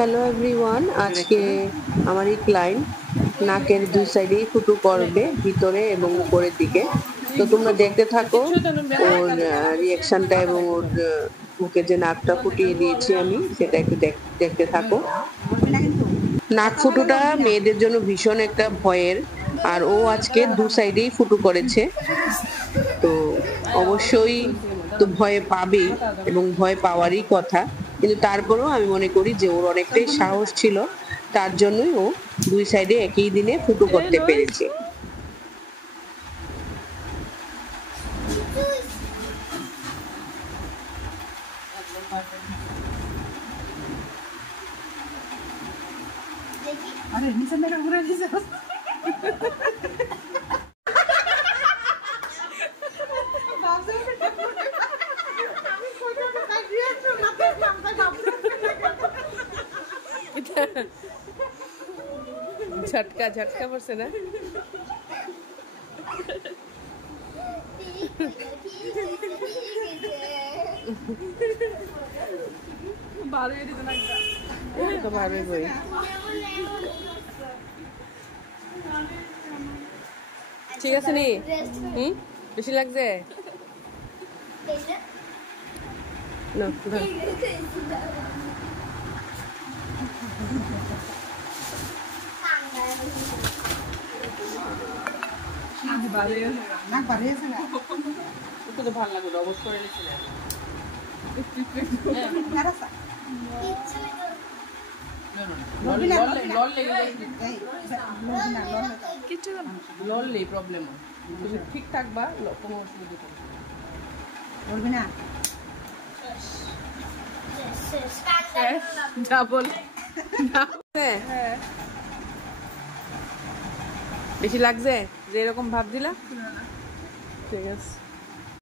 Hello everyone, আজকে আমার এই ক্লায়েন্ট নাকের দুই সাইডেই ফুটো করবে, ভিতরে এবং উপরের দিকে। তো তোমরা দেখতে থাকো ওর রিয়াকশনটা এবং ওর মুখে যে নাকটা ফুটিয়ে দিয়েছি আমি, সেটা একটু দেখতে থাকো। নাক ফুটোটা মেয়েদের জন্য ভীষণ একটা ভয়ের, আর ও আজকে দু সাইডেই ফুটো করেছে। তো অবশ্যই তো ভয় পাবেই এবং ভয় পাওয়ারই কথা, কিন্তু তারপরেও আমি মনে করি যে ওর অনেকটাই সাহস ছিল, তার জন্যই ও দুই সাইডে একই দিনে ফুটো করতে পেরেছে। अरे निशा मेरा पूरा निशा झटका झटका पड़ছে না बारे ये तो लगता है तो बारे कोई ঠিক আছে নি বেশি লাগছে না ধর না বারে আছে না ওকে তো ভালো লাগলো অবশ্য করে নিছিল নারাসা লল প্রবলেম তুমি ঠিকঠাক বা কোনো অসুবিধা বলবি না ডাবল বেশি লাগছে যে এরকম ভাব দিলা ঠিক আছে।